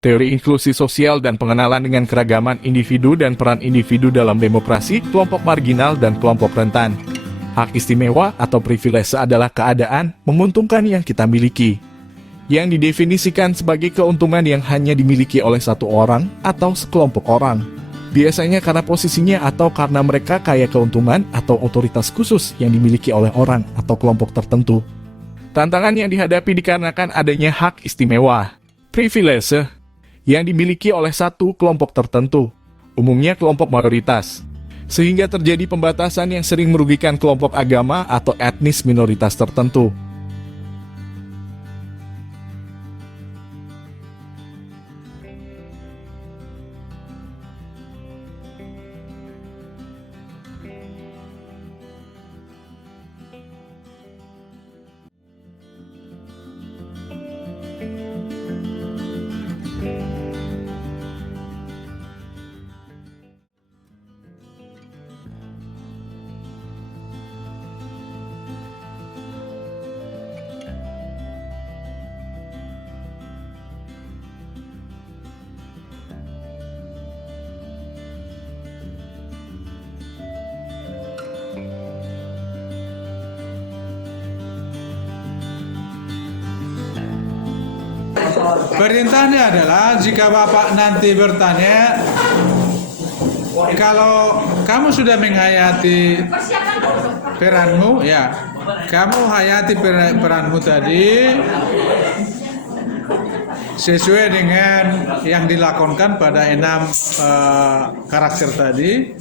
Teori inklusi sosial dan pengenalan dengan keragaman individu dan peran individu dalam demokrasi, kelompok marginal dan kelompok rentan. Hak istimewa atau privilege adalah keadaan menguntungkan yang kita miliki, yang didefinisikan sebagai keuntungan yang hanya dimiliki oleh satu orang atau sekelompok orang. Biasanya karena posisinya atau karena mereka kaya keuntungan atau otoritas khusus yang dimiliki oleh orang atau kelompok tertentu. Tantangan yang dihadapi dikarenakan adanya hak istimewa, privilege, yang dimiliki oleh satu kelompok tertentu, umumnya kelompok mayoritas, sehingga terjadi pembatasan yang sering merugikan kelompok agama atau etnis minoritas tertentu. Perintahnya adalah jika Bapak nanti bertanya, kalau kamu sudah menghayati peranmu, ya, kamu hayati peranmu tadi sesuai dengan yang dilakonkan pada 6 karakter tadi,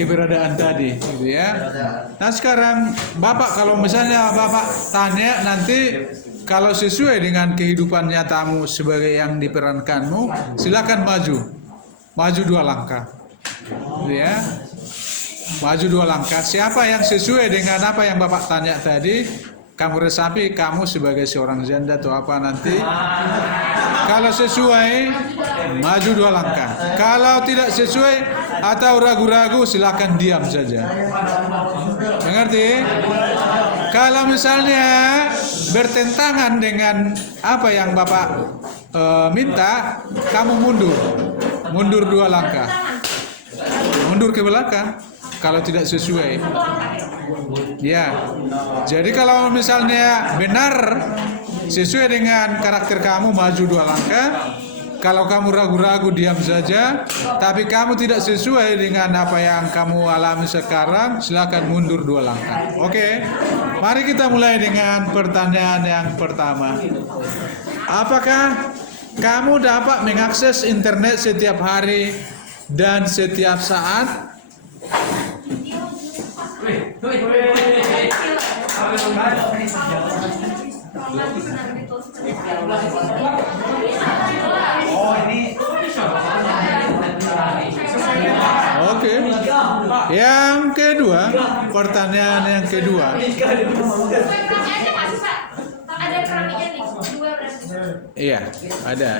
keberadaan tadi, gitu ya. Nah sekarang Bapak kalau misalnya Bapak tanya nanti, kalau sesuai dengan kehidupan nyatamu sebagai yang diperankanmu, silakan maju 2 langkah, gitu ya. Maju 2 langkah. Siapa yang sesuai dengan apa yang Bapak tanya tadi, kamu resapi kamu sebagai seorang janda atau apa nanti. Kalau sesuai, maju 2 langkah. Kalau tidak sesuai atau ragu-ragu, silakan diam saja. Mengerti? Kalau misalnya bertentangan dengan apa yang Bapak minta, kamu mundur 2 langkah, mundur ke belakang. Kalau tidak sesuai, ya. Jadi kalau misalnya benar sesuai dengan karakter kamu, maju 2 langkah. Kalau kamu ragu-ragu, diam saja. Tapi kamu tidak sesuai dengan apa yang kamu alami sekarang, silakan mundur 2 langkah. Oke? Mari kita mulai dengan pertanyaan yang pertama. Apakah kamu dapat mengakses internet setiap hari dan setiap saat? Oke. Yang kedua, pertanyaan yang kedua. Ada keramiknya nih, 2 berarti. Iya, ada.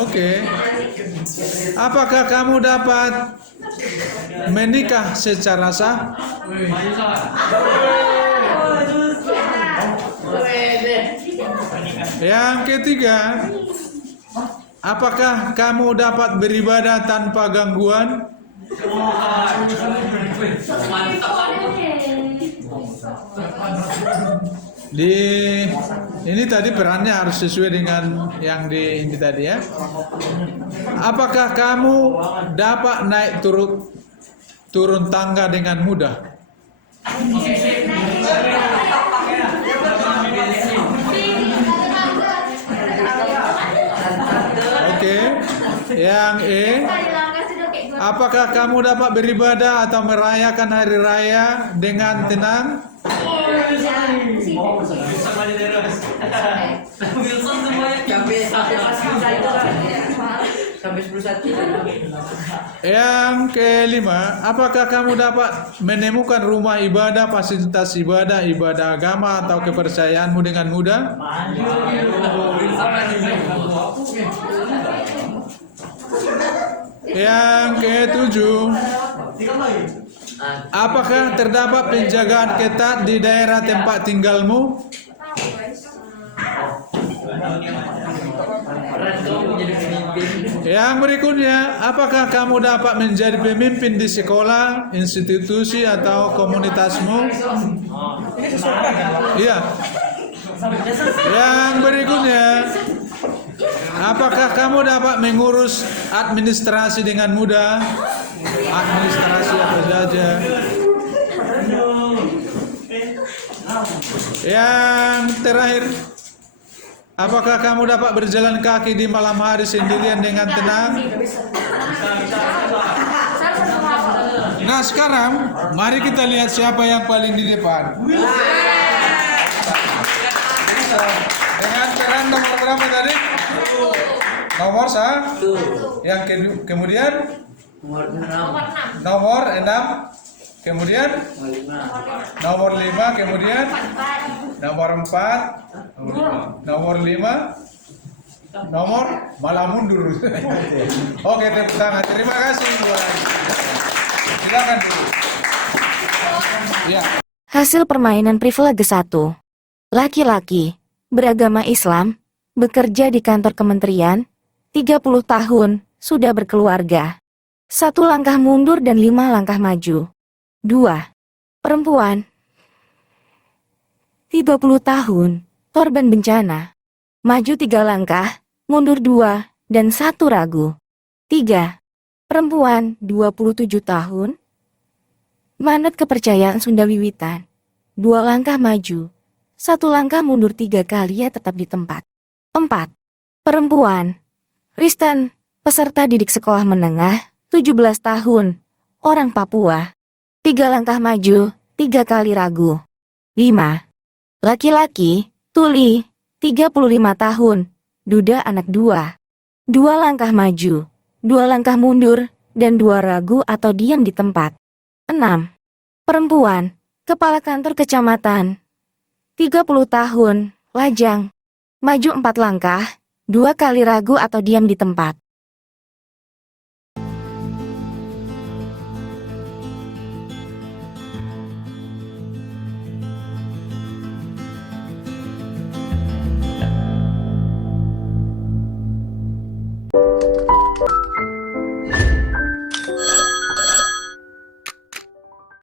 Oke. Apakah kamu dapat menikah secara sah? Yang ketiga, apakah kamu dapat beribadah tanpa gangguan? Ini tadi perannya harus sesuai dengan yang ini tadi ya. Apakah kamu dapat naik turun tangga dengan mudah? Oke. Yang E, apakah kamu dapat beribadah atau merayakan hari raya dengan tenang? Yang kelima, apakah kamu dapat menemukan rumah ibadah, fasilitas ibadah, ibadah agama atau kepercayaanmu dengan mudah? Yang ketujuh, apakah terdapat penjagaan ketat di daerah tempat tinggalmu? Yang berikutnya, apakah kamu dapat menjadi pemimpin di sekolah, institusi, atau komunitasmu? Iya. Yang berikutnya, apakah kamu dapat mengurus administrasi dengan mudah? Administrasi apa saja? Yang terakhir, apakah kamu dapat berjalan kaki di malam hari sendirian dengan tenang? Nah sekarang, mari kita lihat siapa yang paling di depan. Dengan peran nomor berapa tadi? Nomor satu. Yang kemudian? Nomor 6. Kemudian? Nomor 5. Kemudian? Nomor 4. Nomor 5. Nomor malah mundur. Oke, tepuk tangan. Terima kasih. Silakan dulu. Ya. Hasil permainan privilege 1. Laki-laki, beragama Islam, bekerja di kantor kementerian, 30 tahun, sudah berkeluarga. 1 langkah mundur dan 5 langkah maju. 2. Perempuan, 30 tahun, korban bencana. Maju 3 langkah, mundur 2, dan 1 ragu. 3. Perempuan, 27 tahun, manut kepercayaan Sunda Wiwitan. 2 langkah maju, 1 langkah mundur 3 kali ya tetap di tempat. 4. Perempuan, Kristen, peserta didik sekolah menengah, 17 tahun, orang Papua. 3 langkah maju, 3 kali ragu. 5. Laki-laki, tuli, 35 tahun, duda anak 2. 2 langkah maju, 2 langkah mundur, dan 2 ragu atau diam di tempat. 6. Perempuan, kepala kantor kecamatan, 30 tahun, lajang. Maju 4 langkah, 2 kali ragu atau diam di tempat.